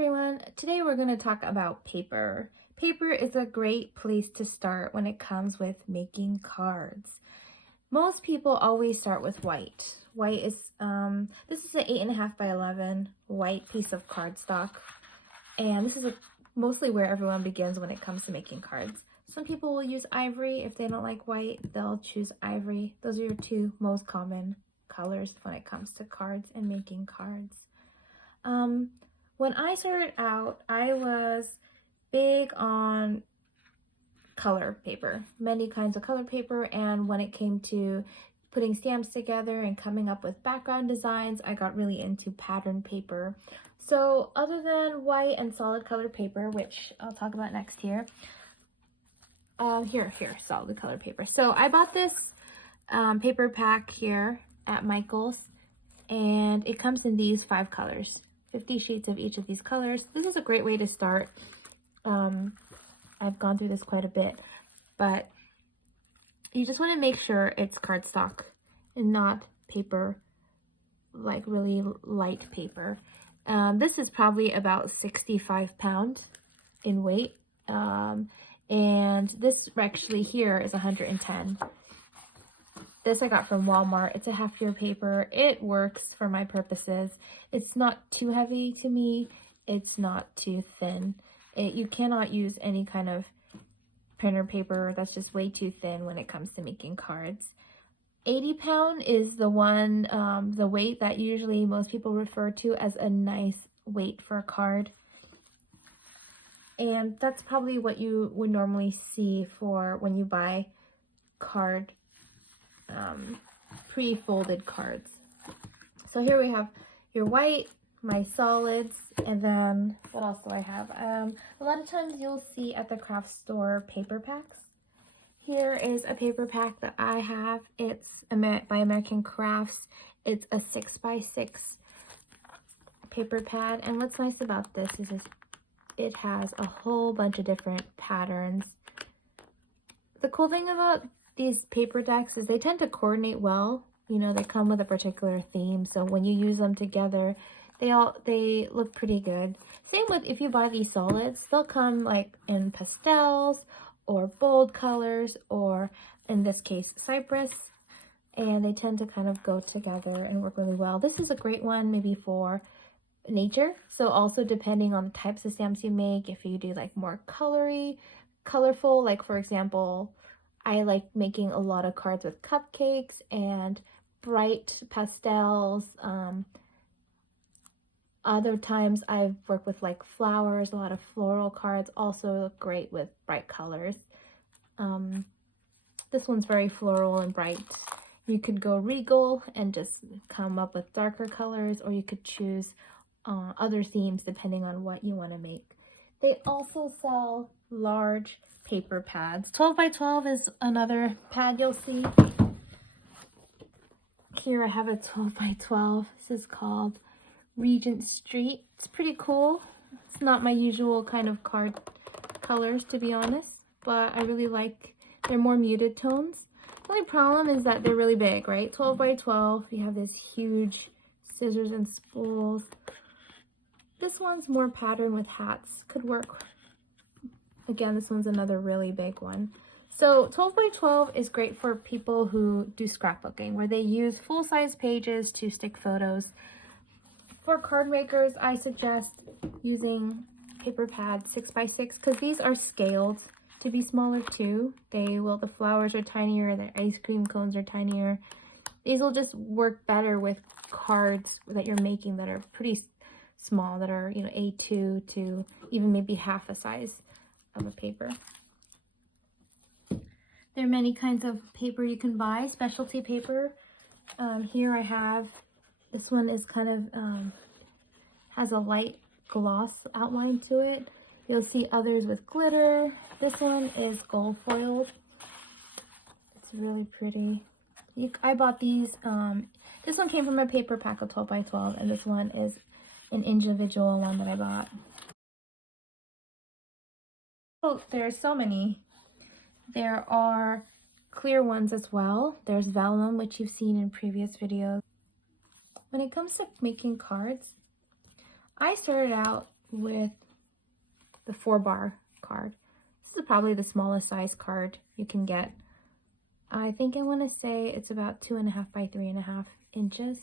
everyone, today we're going to talk about paper. Paper is a great place to start when it comes with making cards. Most people always start with white. White is, this is an 8.5 by 11 white piece of cardstock. And this is mostly where everyone begins when it comes to making cards. Some people will use ivory. If they don't like white, they'll choose ivory. Those are your two most common colors when it comes to cards and making cards. When I started out, I was big on color paper, many kinds of color paper, and when it came to putting stamps together and coming up with background designs, I got really into pattern paper. So other than white and solid color paper, which I'll talk about next here, solid color paper. So I bought this paper pack here at Michael's, and it comes in these 5 colors. 50 sheets of each of these colors. This is a great way to start. I've gone through this quite a bit, but you just want to make sure it's cardstock and not paper, like really light paper. This is probably about 65 pounds in weight, and this actually here is 110. This I got from Walmart. It's a half-year paper. It works for my purposes. It's not too heavy to me. It's not too thin. You cannot use any kind of printer paper that's just way too thin when it comes to making cards. 80 pound is the one, the weight that usually most people refer to as a nice weight for a card. And that's probably what you would normally see for when you buy card pre-folded cards. So here we have your white, my solids, and then what else do I have? A lot of times you'll see at the craft store paper packs. Here is a paper pack that I have. It's by American Crafts. It's a 6x6 paper pad, and what's nice about this is it has a whole bunch of different patterns. The cool thing about these paper decks is they tend to coordinate well. You know, they come with a particular theme, so when you use them together, they look pretty good. Same with if you buy these solids, they'll come like in pastels or bold colors, or in this case cypress, and they tend to kind of go together and work really well. This is a great one maybe for nature, so also depending on the types of stamps you make, if you do like more colorful, like for example, I like making a lot of cards with cupcakes and bright pastels. Other times I've worked with like flowers, a lot of floral cards also look great with bright colors. This one's very floral and bright. You could go regal and just come up with darker colors, or you could choose other themes depending on what you want to make. They also sell large paper pads. 12 by 12 is another pad you'll see. Here I have a 12 by 12. This is called Regent Street. It's pretty cool. It's not my usual kind of card colors, to be honest, but I really like, they're more muted tones. The only problem is that they're really big, right? 12 by 12, you have this huge scissors and spools. This one's more pattern with hats, could work. Again, this one's another really big one. So 12 by 12 is great for people who do scrapbooking, where they use full-size pages to stick photos. For card makers, I suggest using paper pads 6x6 because these are scaled to be smaller too. The flowers are tinier, the ice cream cones are tinier. These will just work better with cards that you're making that are pretty small, that are, you know, A2 to even maybe half a size of a paper. There are many kinds of paper you can buy, specialty paper. Here I have, this one is kind of, has a light gloss outline to it. You'll see others with glitter. This one is gold foiled. It's really pretty. I bought these, this one came from a paper pack of 12 by 12, and this one is an individual one that I bought. Oh, there are so many. There are clear ones as well. There's vellum, which you've seen in previous videos. When it comes to making cards, I started out with the 4-bar card. This is probably the smallest size card you can get. I think I want to say it's about 2.5 by 3.5 inches.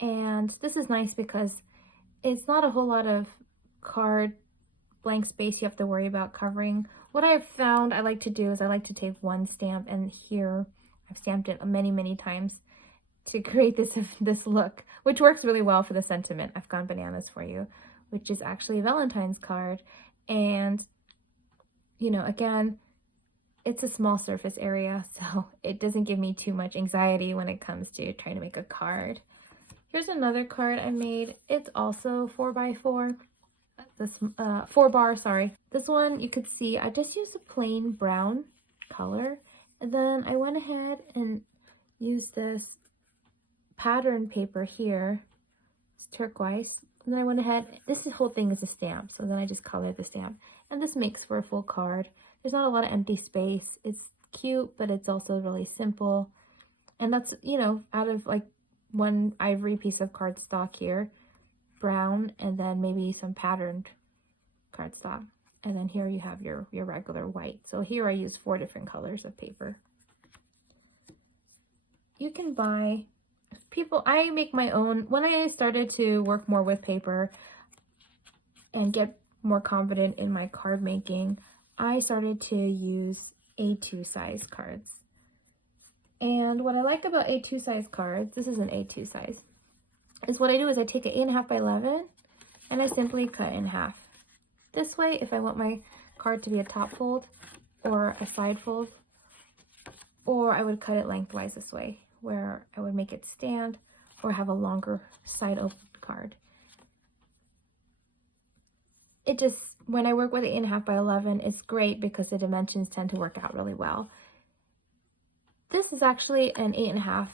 And this is nice because it's not a whole lot of card blank space you have to worry about covering. What I've found I like to do is I like to take one stamp, and here I've stamped it many times to create this look, which works really well for the sentiment. I've gone bananas for you, which is actually a Valentine's card. And, you know, again, it's a small surface area, so it doesn't give me too much anxiety when it comes to trying to make a card. Here's another card I made. It's also 4x4. This 4-bar, sorry. This one you could see I just used a plain brown color, and then I went ahead and used this pattern paper here. It's turquoise. And then I went ahead, this whole thing is a stamp, so then I just colored the stamp. And this makes for a full card. There's not a lot of empty space. It's cute, but it's also really simple. And that's, you know, out of like one ivory piece of cardstock here, brown, and then maybe some patterned cardstock. And then here you have your regular white. So here I use 4 different colors of paper. You can buy, I make my own. When I started to work more with paper and get more confident in my card making, I started to use A2 size cards. And what I like about A2 size cards, this is an A2 size, is what I do is I take an 8.5 by 11 and I simply cut in half. This way, if I want my card to be a top fold or a side fold, or I would cut it lengthwise this way, where I would make it stand or have a longer side open card. It just, when I work with 8.5 by 11, it's great because the dimensions tend to work out really well. This is actually an 8.5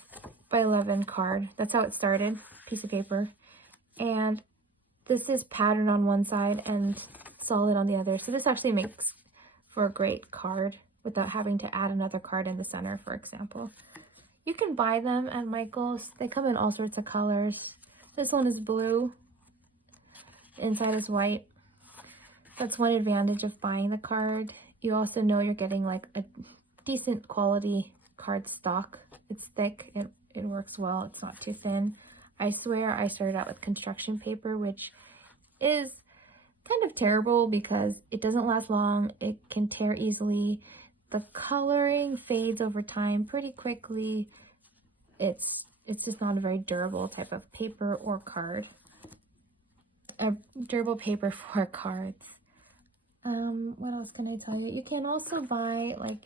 by 11 card. That's how it started, piece of paper. And this is patterned on one side and solid on the other. So this actually makes for a great card without having to add another card in the center, for example. You can buy them at Michael's. They come in all sorts of colors. This one is blue. The inside is white. That's one advantage of buying the card. You also know you're getting like a decent quality card stock. It's thick. It works well. It's not too thin. I swear I started out with construction paper, which is kind of terrible because it doesn't last long. It can tear easily. The coloring fades over time pretty quickly. It's just not a very durable type of paper or card. A durable paper for cards. What else can I tell you? You can also buy, like,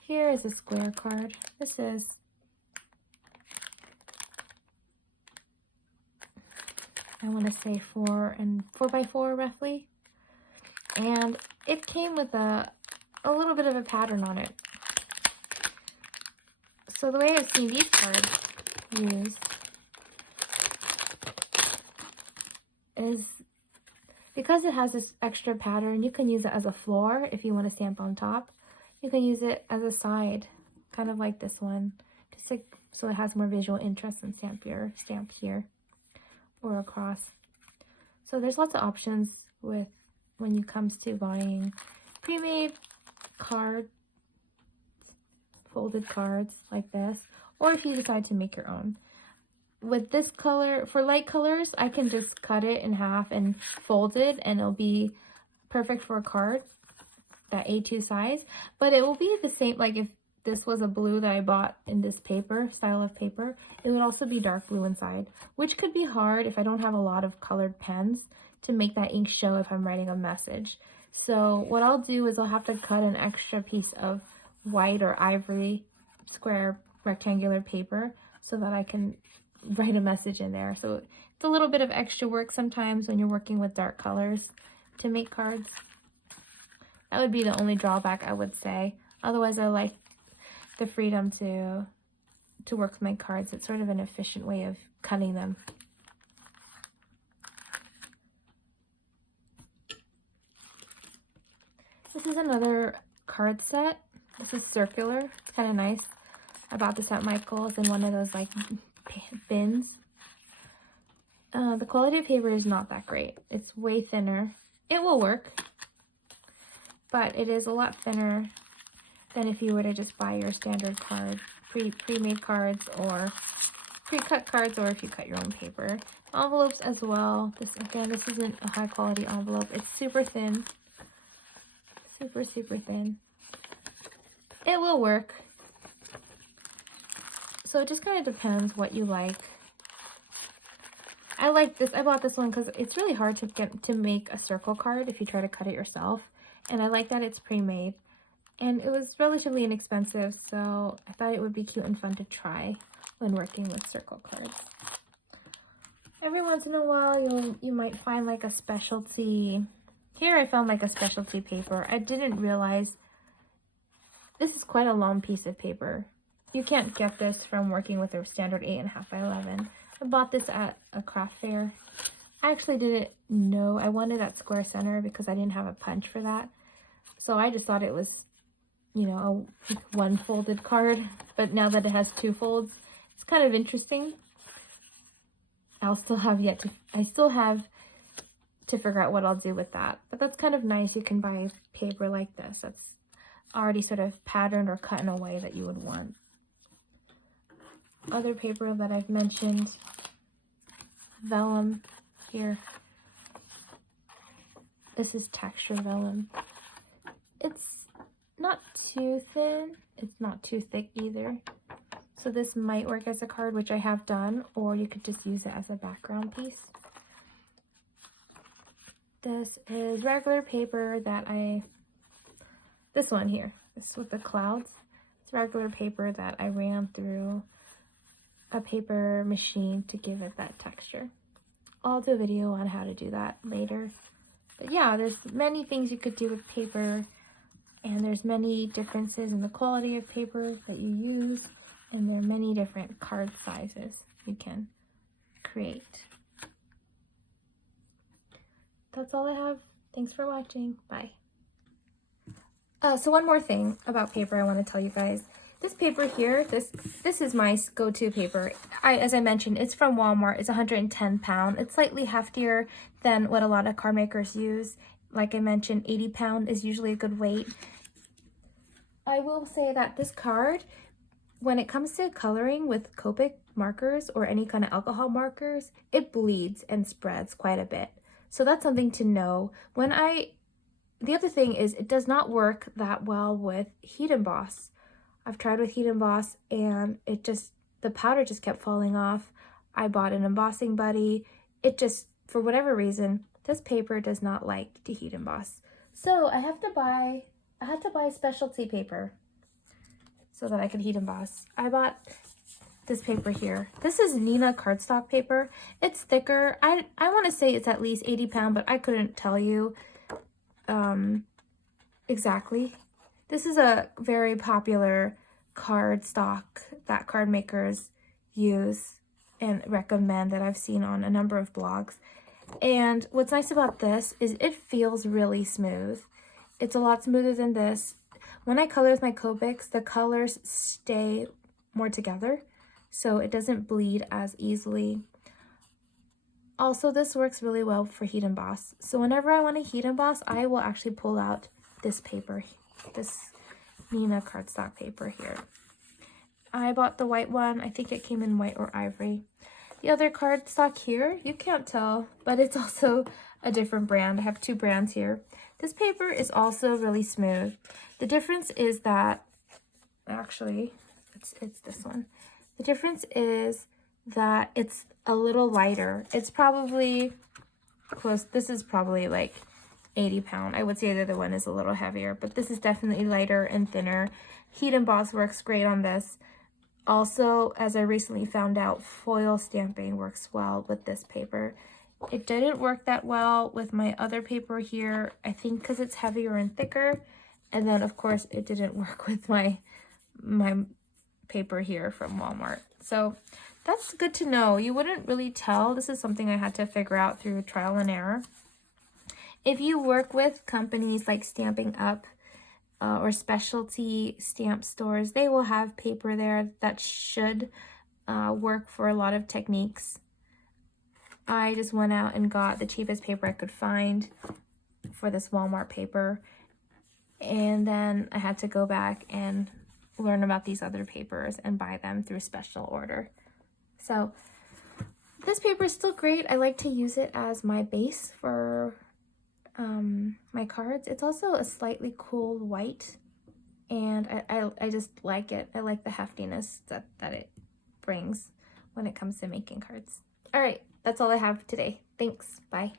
here is a square card. This is I want to say 4 by 4 roughly. And it came with a little bit of a pattern on it. So the way I've seen these cards used is because it has this extra pattern, you can use it as a floor if you want to stamp on top. You can use it as a side, kind of like this one, just like, so it has more visual interest and stamp here or across. So there's lots of options with when it comes to buying pre-made cards, folded cards like this, or if you decide to make your own. With this color, for light colors, I can just cut it in half and fold it, and it'll be perfect for a card, that A2 size. But it will be the same, like if this was a blue that I bought in this paper, style of paper, it would also be dark blue inside, which could be hard if I don't have a lot of colored pens to make that ink show if I'm writing a message. So what I'll do is I'll have to cut an extra piece of white or ivory square rectangular paper so that I can write a message in there. So it's a little bit of extra work sometimes when you're working with dark colors to make cards. That would be the only drawback, I would say. Otherwise, I like the freedom to work with my cards. It's sort of an efficient way of cutting them. This is another card set. This is circular. It's kind of nice. I bought this at Michael's in one of those like bins. The quality of paper is not that great. It's way thinner. It will work, but it is a lot thinner than if you were to just buy your standard card, pre-made cards or pre-cut cards, or if you cut your own paper. Envelopes as well. This isn't a high quality envelope. It's super thin. Super, super thin. It will work. So it just kind of depends what you like. I like this. I bought this one because it's really hard to make a circle card if you try to cut it yourself. And I like that it's pre-made. And it was relatively inexpensive, so I thought it would be cute and fun to try when working with circle cards. Every once in a while, you might find like a specialty. Here I found like a specialty paper. I didn't realize this is quite a long piece of paper. You can't get this from working with a standard 8.5 by 11. I bought this at a craft fair. I actually didn't know. I wanted it at Square Center because I didn't have a punch for that. So I just thought it was, you know, a one folded card. But now that it has 2 folds, it's kind of interesting. I still have to figure out what I'll do with that. But that's kind of nice. You can buy paper like this that's already sort of patterned or cut in a way that you would want. Other paper that I've mentioned, vellum here. This is texture vellum. It's not too thin. It's not too thick either. So this might work as a card, which I have done, or you could just use it as a background piece. This is regular paper that this one here, this with the clouds. It's regular paper that I ran through a paper machine to give it that texture. I'll do a video on how to do that later. But yeah, there's many things you could do with paper, and there's many differences in the quality of paper that you use, and there are many different card sizes you can create. That's all I have. Thanks for watching. Bye. So one more thing about paper I want to tell you guys. This paper here, this is my go-to paper. As I mentioned, it's from Walmart. It's 110 pound. It's slightly heftier than what a lot of card makers use. Like I mentioned, 80 pound is usually a good weight. I will say that this card, when it comes to coloring with Copic markers or any kind of alcohol markers, it bleeds and spreads quite a bit. So that's something to know. The other thing is it does not work that well with heat emboss. I've tried with heat emboss and the powder just kept falling off. I bought an embossing buddy. It just, for whatever reason, this paper does not like to heat emboss. So I had to buy specialty paper so that I could heat emboss. I bought this paper here. This is Neenah cardstock paper. It's thicker. I want to say it's at least 80 pound, but I couldn't tell you exactly. This is a very popular cardstock that card makers use and recommend that I've seen on a number of blogs. And what's nice about this is it feels really smooth. It's a lot smoother than this. When I color with my Copics, the colors stay more together, so it doesn't bleed as easily. Also, this works really well for heat emboss. So whenever I want to heat emboss, I will actually pull out this paper, this Neenah cardstock paper here. I bought the white one. I think it came in white or ivory. The other cardstock here, you can't tell, but it's also a different brand. I have 2 brands here. This paper is also really smooth. The difference is that, actually, it's this one. The difference is that it's a little lighter. It's probably close. This is probably like 80 pound. I would say the other one is a little heavier, but this is definitely lighter and thinner. Heat emboss works great on this. Also, as I recently found out, foil stamping works well with this paper. It didn't work that well with my other paper here, I think because it's heavier and thicker. And then, of course, it didn't work with my paper here from Walmart. So that's good to know. You wouldn't really tell. This is something I had to figure out through trial and error. If you work with companies like Stamping Up or specialty stamp stores, they will have paper there that should work for a lot of techniques. I just went out and got the cheapest paper I could find for this Walmart paper. And then I had to go back and learn about these other papers and buy them through special order. So this paper is still great. I like to use it as my base for my cards. It's also a slightly cool white, and I just like it. I like the heftiness that it brings when it comes to making cards. All right, that's all I have today. Thanks. Bye.